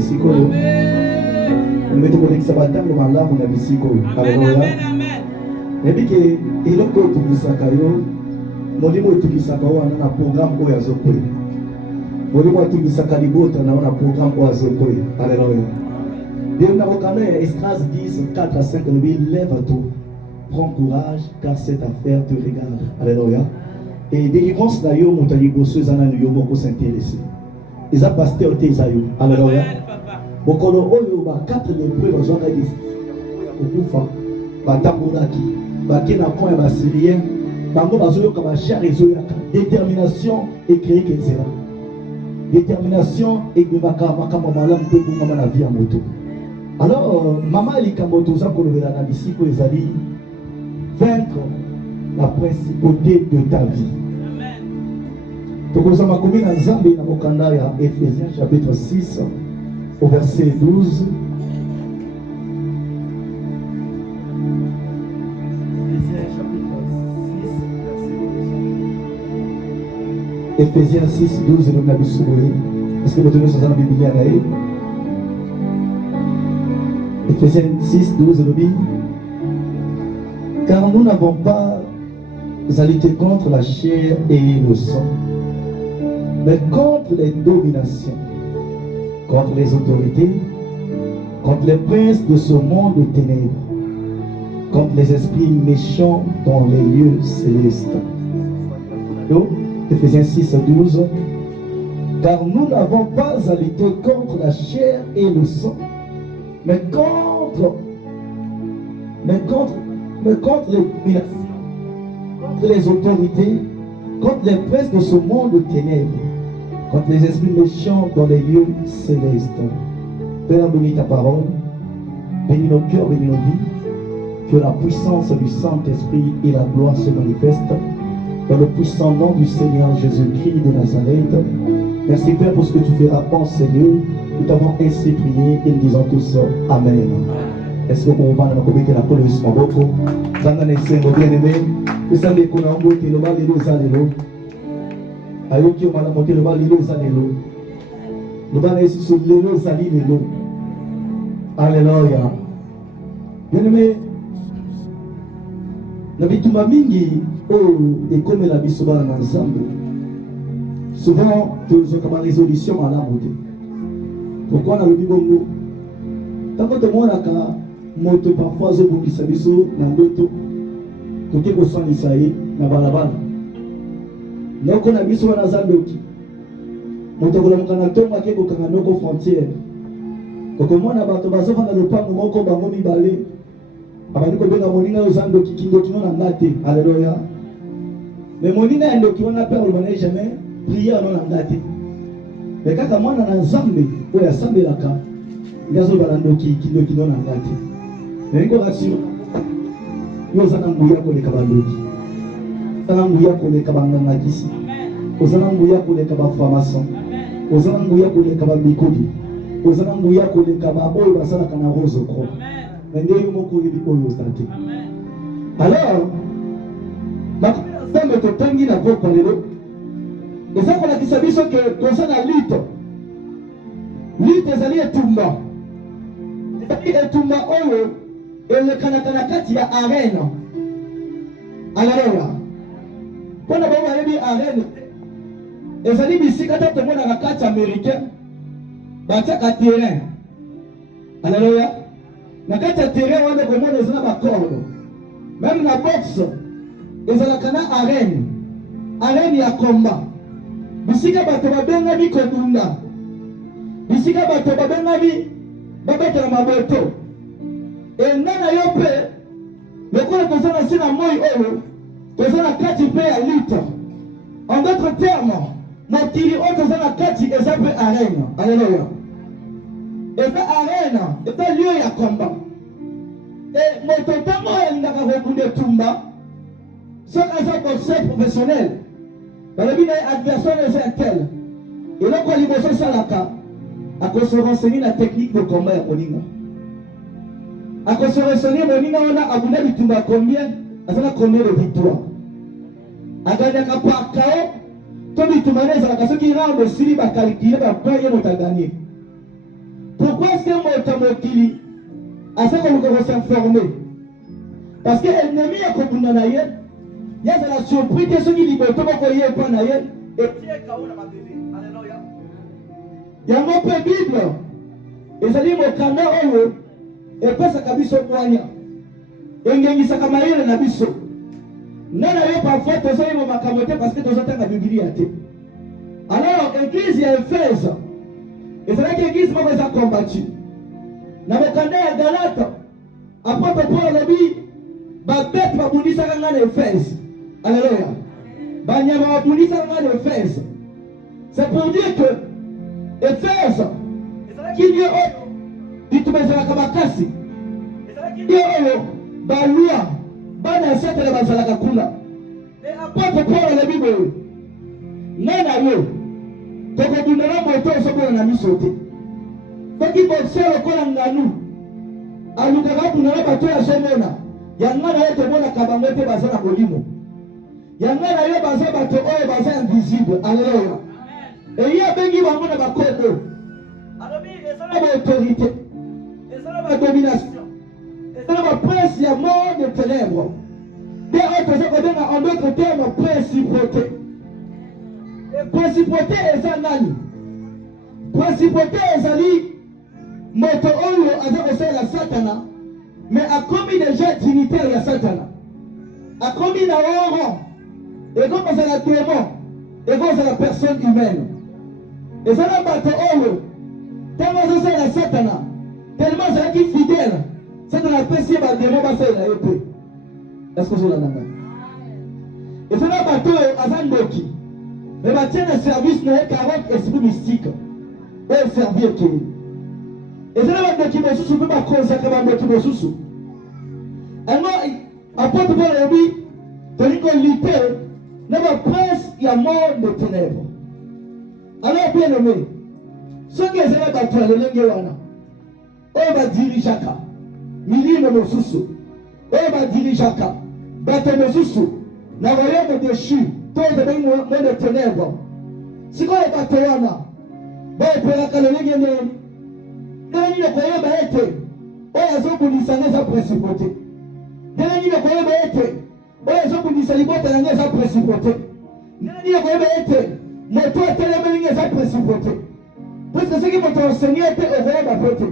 bisiko. Nous mettons pour l'exabatant le malade on a bisiko. Alléluia. Et puis que il a quoi tout ça kayo. Molimo tout ça kayo on a un programme pour les autres. Molimo tout ça kalibota on a un programme pour les autres. Alléluia. Dieu n'a aucun Esdras 10 4 à 5 lui lève-toi. Prends courage car cette affaire te regarde. Alléluia. Et délivrance d'ailleurs mon taliboseux en a eu beaucoup s'intéresser. Ils ont pasteur Tesayo. Alléluia. Bokolo oyo ba 4 lépreux bazwa ka dis. Okufa. Ba tambolaki. Ba kena point ba syrien. Bango bazoyo ka ba char ezoyaka. Détermination et créer kezela. Détermination et de bakama malam pe pour na vie en moto. Alors maman likambo toza kolobela na bisiko ezali vaincre la principauté de ta vie. Tokozama komi na Nzambe na mokanda ya Ephésiens chapitre 6 au verset 12. Ephésiens 6 12 nous l'avons souligné. Est-ce que vous tenez sur la Bible à l'aide? Ephésiens 6 12 nous dit, car nous n'avons pas à lutter contre la chair et le sang, mais contre les dominations, contre les autorités, contre les princes de ce monde de ténèbres, contre les esprits méchants dans les lieux célestes. Donc, Ephésiens 6 12, car nous n'avons pas à lutter contre la chair et le sang, mais contre les dominations, contre les autorités, contre les princes de ce monde de ténèbres, contre les esprits méchants dans les lieux célestes. Père, bénis ta parole, bénis nos cœurs, bénis nos vies, que la puissance du Saint-Esprit et la gloire se manifestent dans le puissant nom du Seigneur Jésus-Christ de Nazareth. Merci Père pour ce que tu feras en Seigneur. Nous t'avons ainsi prié et nous disons tous Amen. Est-ce que vous pouvez nous la police en beaucoup? Zanga Nessengo bien-aimé, vous savez qu'on a embauché le mal de nos anneaux. Ayoki on a monté le mal de nos anneaux. Nous allons essayer sur les anneaux. Alléluia. Bien-aimé, Nabituma mingi et comme la bisoba ensemble. Souvent, nous avons une résolution à la beauté. Pourquoi on a le bibongo? Tant que tout le monde a moto parfois zo bongisa biso na ndoto toke ko sanisa ye na balabala noko na biso wana zandoki moto ko lamuka na tonga ke ko kanga noko frontière ko mona bato bazofa na lopango moko bango mibale abandi ko benga moninga yo zandoki kindoki na ngate. Alléluia. Mais moninga ndoki wana père le bana jamais prière non ngate mais kaka mwana na Nzambe oyo asambelaka ngazo balandoki kindoki non ngate. Nengo rasio yozana nguya koleka bandoki ozana nguya koleka banganga kisi ozana nguya koleka ba formation ozana nguya koleka ba mikodi ozana nguya koleka ba oyo basala kana rozo ko nende yo moko yebi oyo tante. Alors makamba to tangi na poko lelo eza kola kisabiso ke kosana lutte ezali etumba oyo elekana kati ya arena. Alléluia. Pona ba yebi arena ezali bisika tete mona na kati américain bataka terrain. Alléluia. Na kati ya terrain wana ko mona ezana ba corde. Même na boxe ezala kana arena ya combat. Bisika bato babengami kodunda. Bisika bato babengami babetela maboto. Et nana yope le quoi tozana sina moi oyo tozana kati pe ya lutte. En d'autres termes, motili o tozana kati ezape arena. Alléluia. Et arena est lieu ya combat. Et moto tango alingaka kokunde tumba soka za boxeur professionnel. Balobi na adversaire est tel. Et là quoi liboso salaka à se renseigner la technique de combat ya koninga. À se renseigner moninga wana abuna bitumba combien? Azana combien de victoires? Aganya ka par KO to bitumba neza ka soki round sili ba calculer ba paye mota gagner. pourquoi est-ce que mon mokili a ça qu'on va s'informer? Parce que l'ennemi a compris dans il y a la surprise que ceux qui libèrent tout le monde pas dans et il y a un peu Bible et ça dit mon canard et pas ça kabiso poignard et ngengi ça kamaire na biso nana yo parfois to ça mo makamote parce que to ça ta Bible ate. Alors église ya Éphèse et c'est là que l'église m'a déjà combattu na mokanda ya Galate apôtre Paul a dit ba bête ba bundisa kanga na Éphèse. Alléluia. Ba nyama ba bundisa kanga na Éphèse. C'est pour dire que Éphèse qui dit oh ditumezela kama kasi dit oh ba loi ba na sete la bazala kakula et apôtre Paul a dit nana yo toko bundana moto sobo na misote baki boxe lokola nganu alukaka bundana bato ya somona yanga na yo tomona kabango te baza na kolimo yanga na yo baza bato oyo baza invisible. Alléluia. Et il bengi bango na bakodo alobi ezala ba autorité ezala ba domination ezala ba prince ya mort de ténèbres de autres okobenga en d'autres termes principauté. Et principauté eza nani? Principauté ezali moto oyo aza kosala Satana mais a commis déjà dignitaire ya Satana a commis na oro et comme c'est la démon et comme c'est la personne humaine et ça la bato oyo tellement ça la Satana tellement c'est qui fidèle Satana pesi ba démon ba ça la épée. Est-ce que vous l'entendez? Et ça la bato azandoki mais va tiens le service n'est qu'avec esprit mystique et servir qui et c'est là que tu me sous peut pas consacrer ma tu me sous alors apôtre Paul a dit tandis qu'on luttait n'a pas prince il y a mort de ténèbres. Alors bien aimé ceux qui sont là dans le lengewana on va diriger ka milime mo sous on va diriger ka bateau mo sous na royaume déchu tout le monde de ténèbres. Si quoi est bateau wana ba opéra le lengene nani ne koyeba ete oyo azobundisa neza principauté nani ne koyeba ete oyo azobundisa libota na neza principauté nani ne koyeba ete moto atelemeli neza principauté parce que ce qui moto enseigné ete okoyeba pote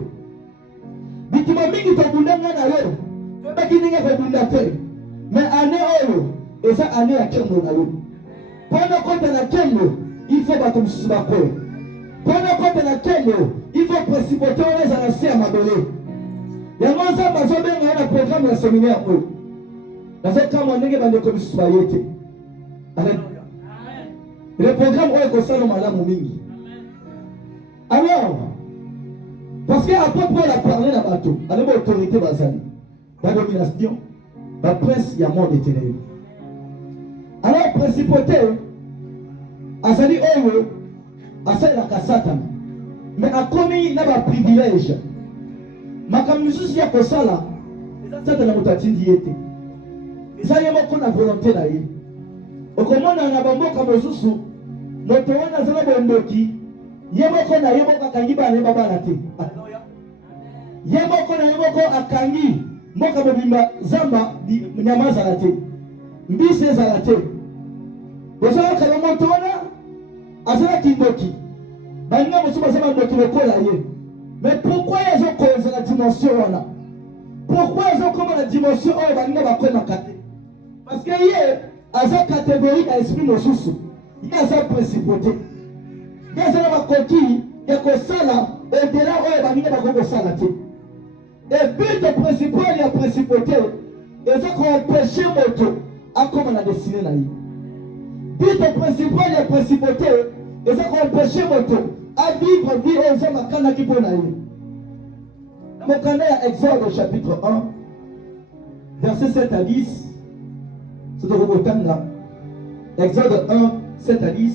bitima mingi tobundanga na yo tobaki ndenge kobunda te mais année oyo eza année ya nkembo na yo mpona kota na nkembo il faut bato mosusu bakoya mpona kota na nkembo il faut principauté oyo ezala se ya mabele yango nzambe azobenga na programme ya séminaire oyo nazokamwa ndenge bandeko misusu baye te. Le programme oyo ekosala malamu mingi. Alors parce que apôtre Paul a parlé na bato alobi autorité bazali ba domination ba prince ya monde de ténèbres. Alors principauté azali oyo asalelaka Satana mais akomi na ba privilège makambo misusu ya kosala Satana moto atindi ye te eza ye moko na volonté na ye. Okomona na bamboka mosusu moto wana azala bondoki ye moko na ye moko akangi bana babala te. Ye moko na ye moko akangi mboka mobimba zamba nyama ezala te mbisi ezala te. Ozalaka na moto wana azalaki ndoki baninga mosusu bazala ndoki lokola ye. Mais pourquoi ils ont causé la dimension wana? Pourquoi ils ont comme la dimension oyo baninga bakomaka te? Parce que ye aza catégorie ya esprit mosusu ye aza principauté ye azala bakoki ya kosala au-delà oyo baninga bakoki kosala te. Et but principal ya principauté eza koempêche moto akoma na destinée na ye. But principal ya principauté eza koempêche moto à vivre vie oyo eza makandaki mpo na ye. Mokanda ya Exode chapitre 1 verset 7 à 10. C'est de Robotanga. Exode 1, 7 à 10.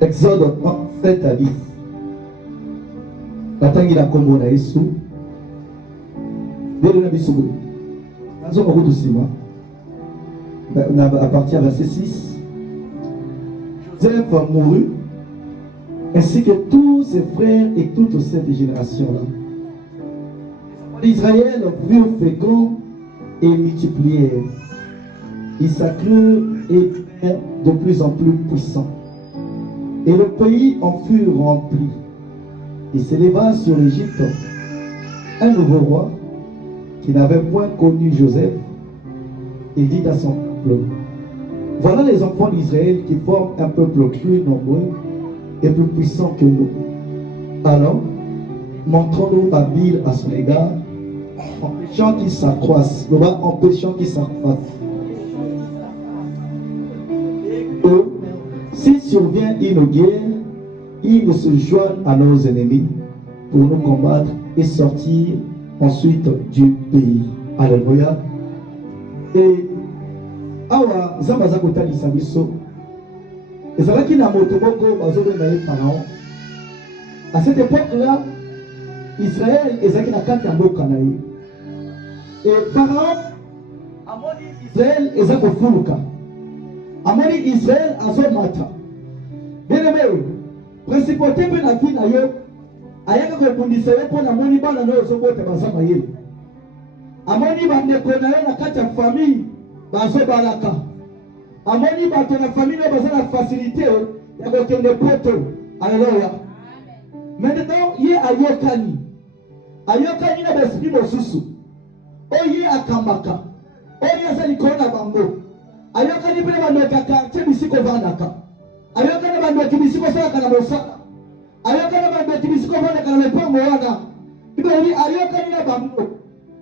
Exode 1, 7 à 10. Batangi la kombo na Yesu. À partir de verset 6, Joseph mourut, ainsi que tous ses frères et toute cette génération-là. Israël furent féconds et multiplièrent. Ils s'accrurent et devinrent de plus en plus puissants. Et le pays en fut rempli. Il s'éleva sur l'Égypte un nouveau roi qui n'avait point connu Joseph. Il dit à son peuple: voilà les enfants d'Israël qui forment un peuple plus nombreux et plus puissant que nous. Alors, montrons-nous habiles à son égard, empêchant qu'il s'accroisse. Empêchant qu'il s'accroisse. S'il survient une guerre, ils se joignent à nos ennemis pour nous combattre et sortir ensuite du pays. Alléluia. Et awa zambaza kotalisa biso ezalaki na moto moko bazobenga ye Pharaon. À cette époque-là, Israël ezalaki na kati ya mboka na ye. Et Pharaon amoni Israël eza kofuluka, amoni Israël azomata. Bien-aimé, principauté mpe na vie na yo ayaka kobundisa yo mpo na moni bana na yo ozobota bazama ye. Amoni bandeko na yo na kati ya famille bazobalaka. Amoni bato na famille baza na facilité ya kokende poto. Alléluia. Maintenant ye ayokani na besprit mosusu oye akambaka oye azali kona bango ayokani mpe bandeko quartier bisiko vandaka ayokani bandeko bisiko salaka na mosala ayokani bandeko bisiko vandaka na lepongo wana ibeli ayokani na bango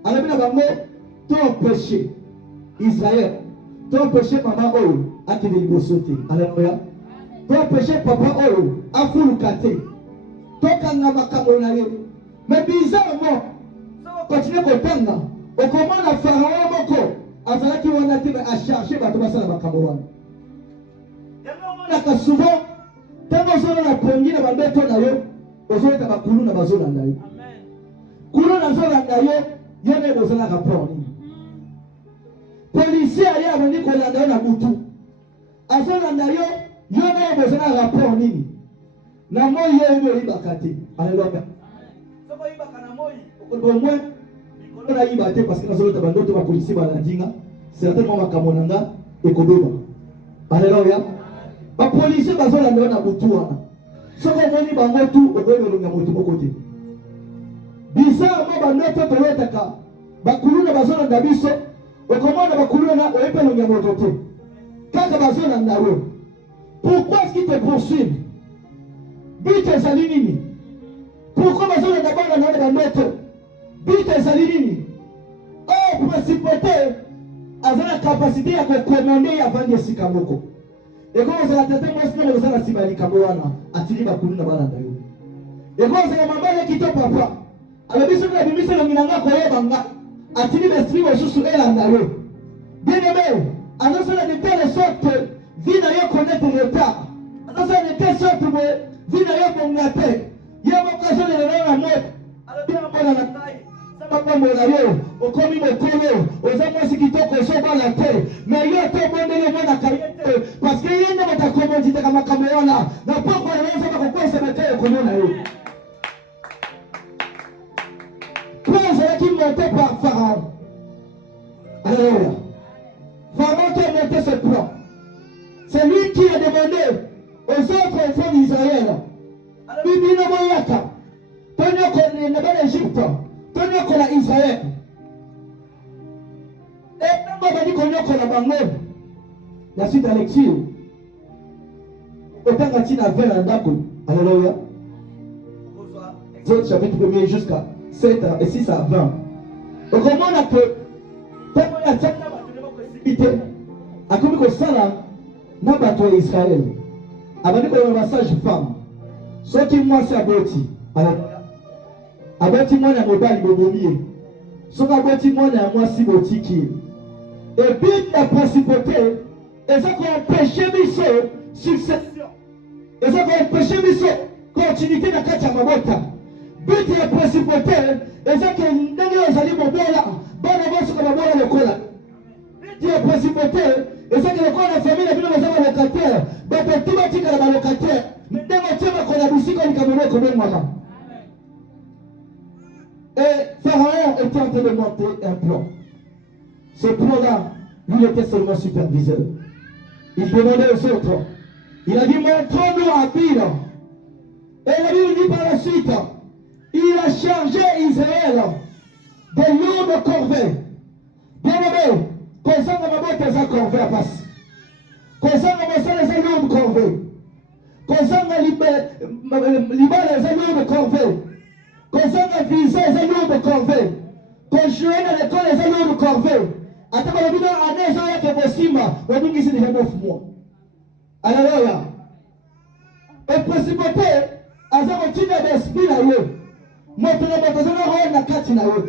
alabina bango ton péché Israël, ton péché maman oyo akende liboso te. Alléluia. Ton péché papa oyo afuluka te. Tokanga makambo na ye. Mais bizarrement, continue kotanga okomona Pharaon moko azalaki wana te a chercher bato basala makambo wana. Yango monaka souvent tango ozona na pongi na babeto na yo ozoleta bakulu na bazolanda yo. Amen. Kulu na zolanda yo yone bozala rapport ni. Policier aya abandi kolanda yo na butu azolanda yo yone bozala rapport nini na moi yo yibaka te. Alléluia. Soko yibaka na moi au moins on a yibate parce que nazolota bandoto ba policier balandinga certainement makambo nanga ekobeba. Alléluia. Ba policier bazolanda yo na butu wana soko moni bango tu okoyelonga moto moko te. Bizarrement bandoto toyetaka bakuluna bazolanda biso okomona bakuluna oyepelonga moto te kaka bazolanda yo. Pourquoi est-ce qu'ils te poursuivent? But ezali nini? Pourquoi bazolanda bana na bandoto? But ezali nini? Oh, principauté azala capacité ya kokomande avant esika moko. Et quand on a tête moi sinon on a sibali kabwana atili bakuluna balanda yo. Et quand on a mama qui to papa alabiso na bimiso na minanga ko yebanga atili l'esprit osusu elanda yo. Bien-aimé, alors cela de telle sorte vie na yo connaître l'état. Alors ça de telle sorte vie na yo bongate. Yamo kaso le na mot. Alors bien bona na tai. Sama mona yo, okomi mokolo, ozamo sikitoko so bala te. Mais yo to bondele mona kayete parce que yenda bata komodi ta kama kameona. Na poko na zo ba ko se mete komona yo. Qui montait par Pharaon. Alléluia. Pharaon qui a monté ce plan. C'est lui qui a demandé aux autres enfants d'Israël. Bibi no moyaka. Tonyo ko na ba Égypte. Tonyo ko la Israël. Et tango ba di konyo ko la bango. La suite à lecture. Otanga tina vers ndako. Alléluia. Exode chapitre 1er jusqu'à 7 et 6 à 20. Donc comment on a que tellement il y a tellement de possibilités à comme que ça là n'a pas toi Israël avec le massage femme ce qui moi c'est aboti aboti moi na mobali bobomier ce qui aboti moi na moi si botiki et puis la principauté et ça qu'on empêcher biso succession et ça qu'on empêcher biso continuité na kati ya mabota but ya principauté et ça que ndenge ozali mobola Pharaon était en train de monter un plan. Ce plan-là, lui était seulement superviseur. Il demandait aux autres. Il a dit, montrons-nous un pile. Et la Bible dit par la suite, il a chargé Israël de lourdes corvées. Bien aimé, concernant ma boîte, les corvées à passe. Concernant ma salle, les lourdes corvées. Concernant l'Iba, les lourdes corvées. Concernant visa, les lourdes corvées. Conjurer dans l'école, les lourdes corvées. Attends, on a vu dans l'année, il y a que possible. On a dit que c'est déjà 9 mois. Alléluia. Et principauté, aza kotina d'esprit na yo. Moto na bato na roho na kati na yo.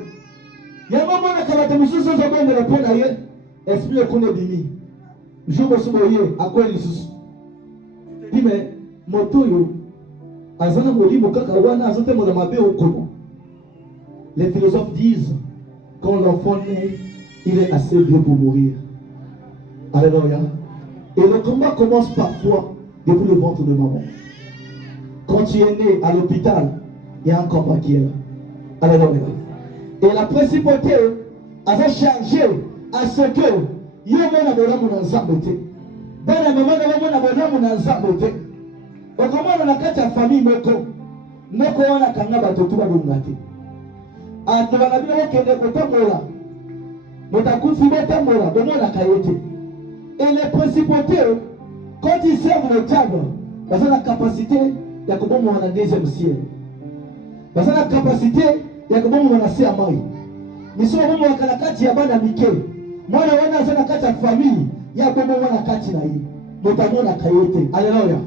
Yango mona kabata mususu zo bonde na pona ye. Esprit ekono bimi. Jomo suboye akweli susu. Dime moto yo azana molimo kaka wana azote mona mabe okono. Les philosophes disent quand l'enfant naît, il est assez vieux pour mourir. Alléluia. Et le combat commence parfois depuis le ventre de maman. Quand tu es né à l'hôpital, il y a un combat qui est là. Alléluia. Et la principauté a chargé à ce que il y ait un homme dans Zamboté. Dans la maman, il y a un homme dans Zamboté. Comment on a quatre familles, Moko on a kanga batoto balungate. Ah, tu vas la dire que les botamola. Motakufi botamola, de mon akayete. Et les principautés, quand ils servent le diable, ils ont la capacité, il y a comme on a le deuxième ciel. Ils ont la capacité, il y a comme on a la maille. Mais si on a la carte, il y a la Mickey. Moi, on a la carte de famille, il y a comme on a la carte naïe. Notamment la caillette. Alléluia.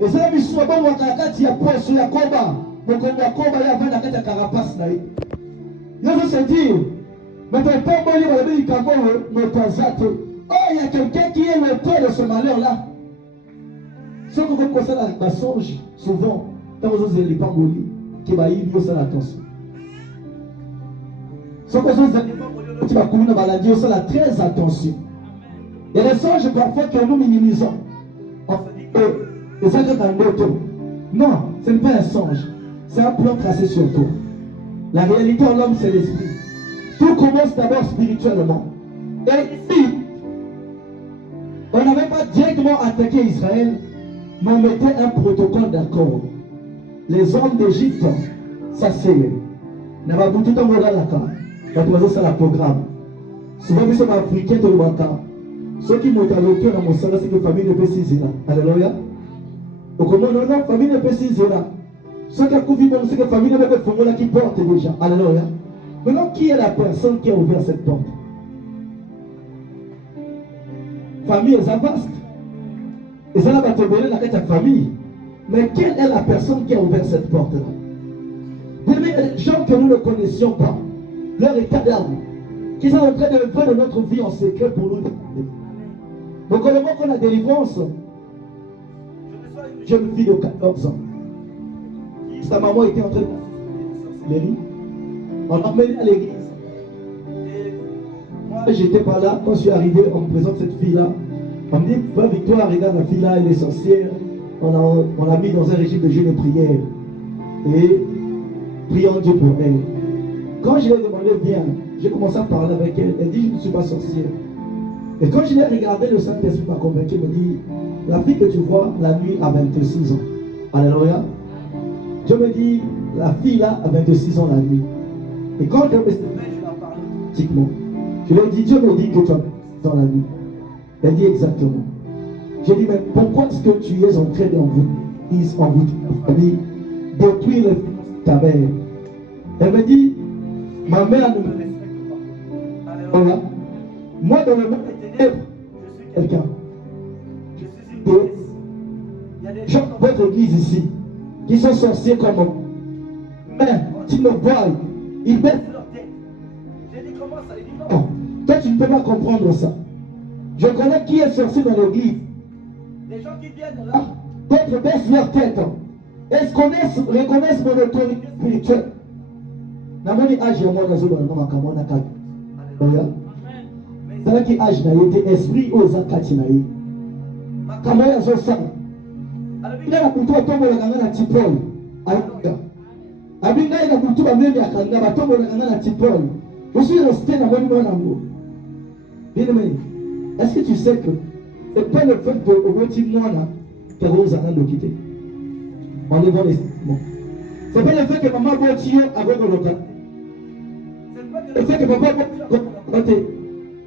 Et c'est la mission, on a la carte, il y a poste, il y a combat. Donc on a combat, il y a la carte de carapace naïe. Je veux se dire, mais ton père, il va dire qu'il oh, il y a quelqu'un qui est l'auteur de ce malheur-là. Ce que vous pensez à la songe, souvent, quand vous avez les pangoli, qui va y faire attention. Ce que vous avez qui va courir dans la maladie, vous avez très attention. Il y a des songes parfois que nous minimisons. Et ça, c'est un auto. Non, ce n'est pas un songe. C'est un plan tracé sur toi. La réalité en l'homme, c'est l'esprit. Tout commence d'abord spirituellement. Et ici, on n'avait pas directement attaqué Israël, mais on mettait un protocole d'accord. Les hommes d'Égypte, ça c'est. On va tout en la carte. C'est le programme. Souvent, nous sommes africains de l'Ouaka. Ceux qui m'ont alloqué dans mon salaire, c'est que la famille ne peut s'y là. Alléluia. Donc, comment non, la famille ne peut s'y là. Ceux qui ont confié, c'est que la famille ne peut pas faire qui porte déjà. Alléluia. Maintenant, qui est la personne qui a ouvert cette porte? Famille est vaste. Et ça va te donner la ta famille. Mais quelle est la personne qui a ouvert cette porte-là? Des gens que nous ne connaissions pas, leur état d'âme, qui sont en train de faire de notre vie en secret pour nous. Donc, au moment qu'on a délivrance, je me fille de 14 ans. Sa maman était en train de sorcellerie. On l'a emmené à l'église. Moi, j'étais pas là. Quand je suis arrivé, on me présente cette fille-là. On me dit, Frère Victoire, regarde la fille-là, elle est sorcière. On l'a mis dans un régime de jeûne et prière. Et prions Dieu pour elle. Quand je lui ai demandé, viens, j'ai commencé à parler avec elle. Elle dit, je ne suis pas sorcière. Et quand je l'ai regardé, le Saint-Esprit m'a convaincu. Il me dit, la fille que tu vois la nuit à 26 ans. Alléluia. Je me dis, la fille là a 26 ans la nuit. Et quand je me suis fait, je l'ai parlé pratiquement. Je lui ai dit, Dieu me dit que tu as 26 ans la nuit. Elle dit exactement. J'ai dit, mais pourquoi est-ce que tu es entré dans votre famille, détruire les finances de ta mère? Elle me dit, ma mère ne me respecte pas. Alléluia. Moi, dans le monde des ténèbres, je suis quelqu'un. Je suis une déesse. Il y a des gens dans votre église ici qui sont sorciers comme moi. Mais quand ils me voient, ils baissent leur tête. J'ai dit, comment ça? Il dit, non. Toi, tu ne peux pas comprendre ça. Je connais qui est sorcier dans l'église. Les gens qui viennent là, d'autres baissent leur tête. Est-ce qu'on reconnaissent mon autorité spirituelle? Namoni âge ya mwana zo bana makamona kaka. Alléluia. C'est qui âge na yete esprit oza kati na ye. Makamona zo sa. Alors il a pour toi tomber la ngana tipol. Alléluia. Abinga na kutuba mimi akanga batombo na na tipol. Je suis resté dans mon amour. Bien aimé, est-ce que tu sais que c'est pas le fait que au petit moi là que vous allez nous quitter. On est dans les bon. C'est pas le fait que maman Gauthier a votre local. C'est pas le fait que papa côté.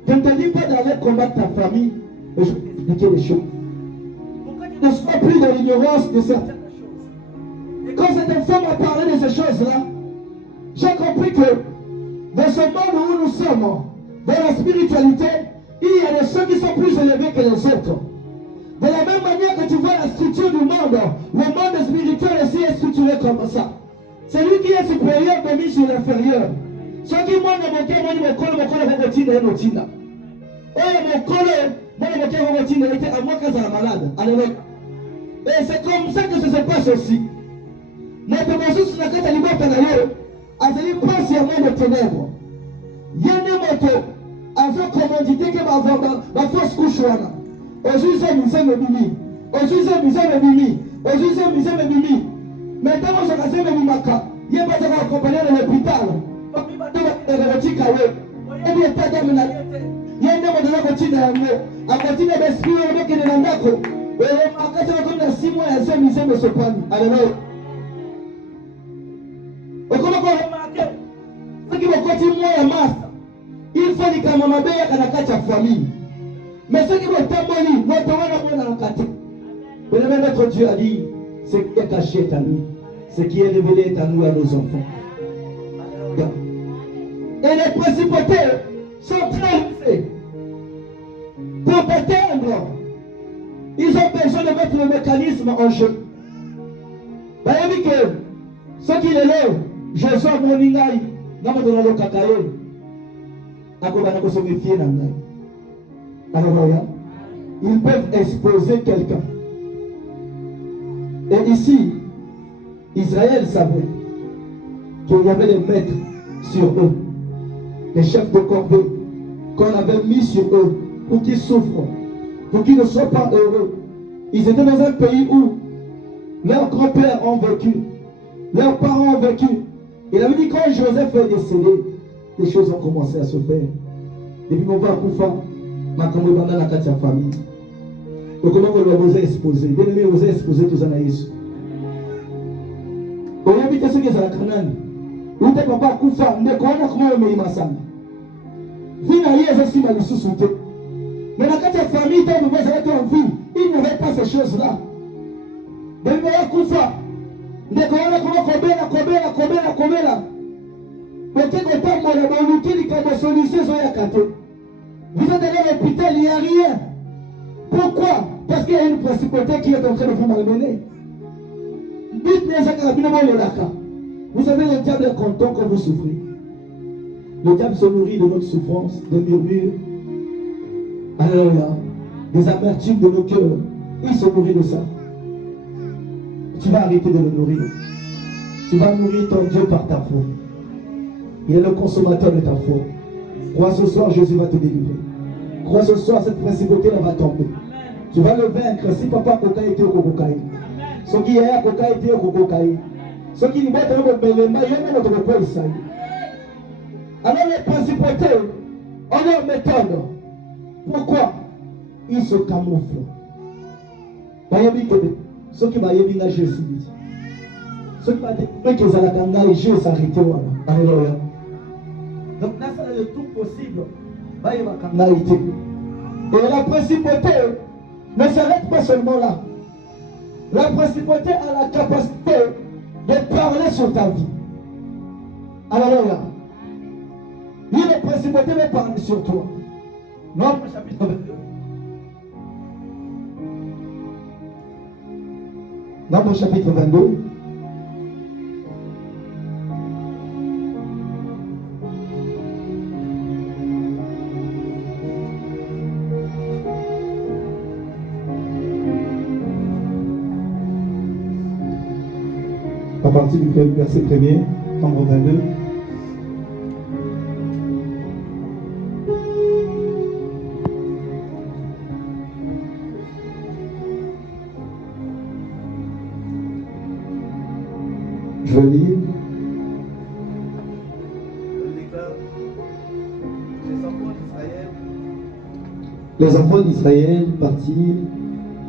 Je ne te dis pas d'aller combattre ta famille, mais je vais t'expliquer les choses. Pourquoi tu ne sois plus dans l'ignorance de certaines choses. Et quand cette femme a parlé de ces choses-là, j'ai compris que dans ce monde où nous sommes, dans la spiritualité, il y a des ceux qui sont plus élevés que les autres. De la même manière que tu vois la structure du monde, le monde spirituel aussi est structuré comme ça. Celui qui est supérieur domine sur l'inférieur. Ceux qui m'ont évoqué, moi, je me colle, et Notina. Oh, mon collègue, moi, je me colle, était à moi quand ça malade. Et c'est comme ça que ça se passe aussi. Notre monsieur, c'est la carte à liberté d'ailleurs. Azali patiemment de ténèbres. Yéné moto, avec commandité que ma fausse couche wana. Aujourd'hui, c'est misé me bimi. Aujourd'hui, c'est misé me bimi. Aujourd'hui, c'est misé me bimi. Maintenant, je vais me bimaka. Yé pas de accompagner à l'hôpital. Papi bateau de la boutique à eux. Et bien, t'as d'amener. Yéné moto la continue à eux. À continuer d'esprit avec les nandako. Et ma case va comme 6 mois et 5 misé me sopan. Alléluia. Comment remarquer ce qui va continuer à masse, il faut que maman beye à la famille. Mais ce qui va t'amener, notre Dieu a dit, ce qui est caché est à nous, ce qui est révélé est à nous, à nos enfants. Et les principautés sont très pour t'atteindre. Ils ont besoin de mettre le mécanisme en jeu. Vous voyez que ceux qui l'élèvent, je sors mon ingaï, dans mon kakaye. Akobana se méfier nangai. Alors, ils peuvent exposer quelqu'un. Et ici, Israël savait qu'il y avait des maîtres sur eux, des chefs de corvée, qu'on avait mis sur eux pour qu'ils souffrent, pour qu'ils ne soient pas heureux. Ils étaient dans un pays où leurs grands-pères ont vécu, leurs parents ont vécu. Il avait dit quand Joseph est décédé, les choses ont commencé à se faire. Depuis mon père Koufa, ma caméra dans la carte de famille. Donc comment vous avez exposé? Bien aimé, vous avez exposé tous en Aïs. Vous avez vu ce que c'est la Canaan. Vous avez papa Koufa, mais comment vous avez mis ma sang? Vous n'avez pas aussi mal sous-souté. Mais la carte de famille, quand vous avez en vie, il n'y avait pas ces choses-là. Bien aimé, Koufa. Vous êtes allé à l'hôpital, il n'y a rien. Pourquoi? Parce qu'il y a une principauté qui est en train de vous malmener. Vous savez, le diable est content quand vous souffrez. Le diable se nourrit de notre souffrance, des murmures, alléluia, des amertumes de nos cœurs. Il se nourrit de ça. Tu vas arrêter de le nourrir. Tu vas nourrir ton Dieu par ta foi. Il est le consommateur de ta foi. Crois ce soir, Jésus va te délivrer. Crois ce soir, cette principauté va tomber. Tu vas le vaincre si papa Koka était au Kokokaï. Ce qui est à Koka était au Kokokaï. Ce qui n'est pas au Belema, il y a notre Kokokaï. Alors les principautés ont leur méthode. Pourquoi? Ils se camouflent. Ceux qui vont y venir Jésus. Ceux qui vont découvrir qu'ils ont la kanga et Jésus s'arrêter. Alléluia. Donc là, c'est le tout possible. Et la principauté ne s'arrête pas seulement là. La principauté a la capacité de parler sur ta vie. Alléluia. Oui, la principauté va parler sur toi. Nombre chapitre 22. Nombre chapitre 22. À partir du verset 1er, nombre 22. Je lis. Les enfants d'Israël partirent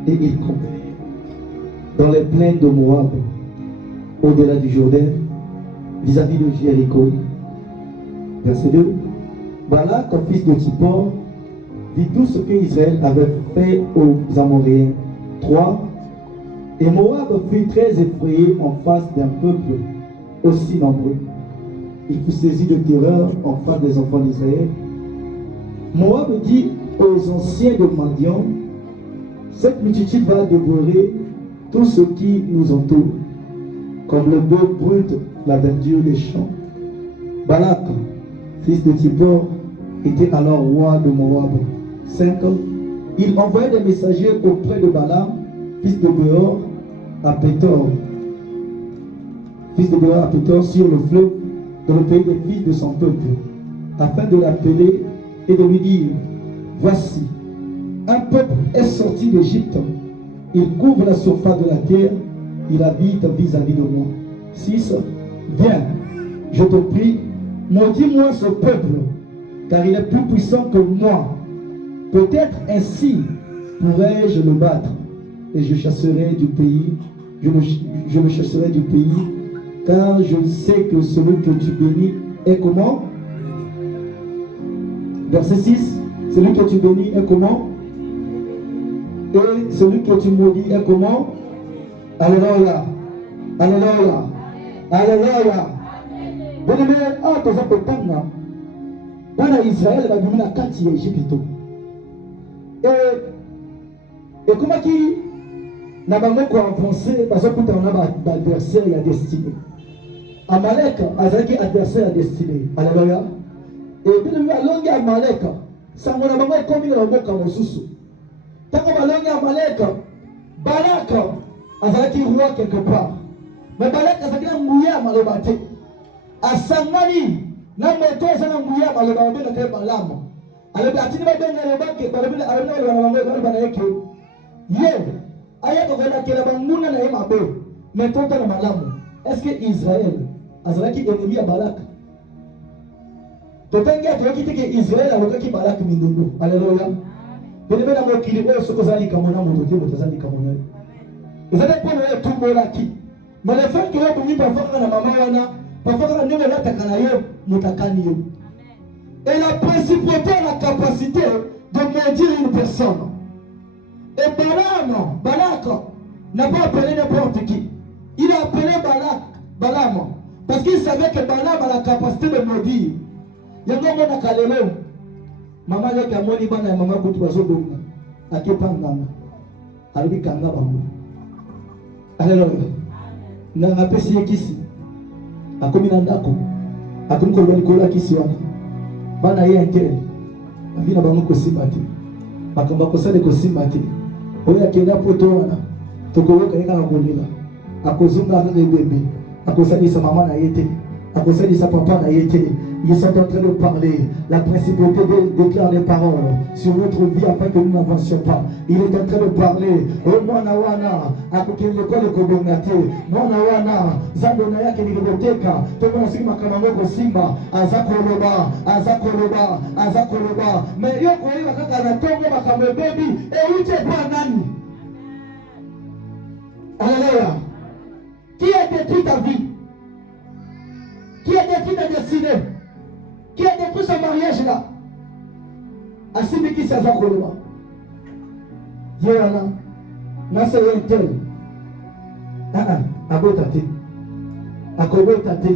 et ils campaient dans les plaines de Moab, au-delà du Jourdain, vis-à-vis de Jéricho. Verset 2. Balak, fils de Tsippor, vit tout ce que Israël avait fait aux Amoréens. 3. Et Moab fut très effrayé en face d'un peuple aussi nombreux. Il fut saisi de terreur en face des enfants d'Israël. Moab dit aux anciens de Madian, cette multitude va dévorer tout ce qui nous entoure, comme le bœuf brute la verdure des champs. Balak, fils de Tsippor, était alors roi de Moab. 5. Il envoyait des messagers auprès de Balaam, fils de Béor, à Pétor, sur le fleuve, dans le pays des fils de son peuple, afin de l'appeler et de lui dire, voici, un peuple est sorti d'Égypte, il couvre la surface de la terre, il habite vis-à-vis de moi. 6. Viens, je te prie, maudis-moi ce peuple, car il est plus puissant que moi. Peut-être ainsi pourrais-je le battre, et je chasserai du pays, je le chasserai du pays, car je sais que celui que tu bénis est comment? Verset 6, celui que tu bénis est comment? Et celui que tu maudis est comment? Alléluia, alléluia, alléluia. Bien-aimé, ah, tu as peut-être bana Israël va venir à kati ya Égypte. Et comment qui n'a pas avancé parce que tu as un adversaire et destiné. Amalek a un adversaire et destiné. Alléluia. Et puis le alongi Amalek, ça m'a pas comme il a boka mosusu. Tant que alongi Amalek, Balak a un roi quelque part. Mais Balak a un mouya malobate. A Sangani na moto sana mbuya baleba mbele kwa balamo ale atini ba benga le banke balebele alebele wana bango bana yake ye aya ko kala kila banguna na yema be metota na malamu. Est-ce que Israël azalaki ennemi ya Balak? Totangia toki ke Israël alokaki Balak mindungu. Alléluia. Bele na mokili o soko zali kamona moto te motazali kamona. Ezale pona ya tumbo laki. Mais le fait que vous venez pas faire na mama wana et la principauté a la capacité de maudire une personne. Et Balak n'a pas appelé n'importe qui. Il a appelé Balaam parce qu'il savait que Balaam a la capacité de maudire. Il y a un moment à Kalelo. Maman a dit que maman a dit que a Kepanganga. Albi Kanga Bambo. Alléluia. N'a pas essayé qu'ici. Akomina ndako akomko likola kisi wana bana ye intel avina bango ko simbati bakamba ko sale ko simbati oya kenda poto wana tokoloka eka na kolila akozunga ka bébé akosalisa mama na yete akosalisa papa na yete. Ils sont en train de parler. La principauté déclare les paroles sur notre vie afin que nous n'avancions pas. Il est en train de parler. Oh, mwana wana, akokele l'école de Kobongate. Mwana wana, zandona yake ni kiboteka. Tomo nasiki makamangoko simba. Azakoloba, azakoloba, azakoloba. Mais yoko hiyo kaka na tongo makame baby. Et uche kwa nani? Alléluia. Qui a détruit ta vie? Qui a détruit ta destinée? Qui a détruit ce mariage là? Asimi qui s'est zakoloba. Yéana, nasa yentel. Abotate. Akobotate.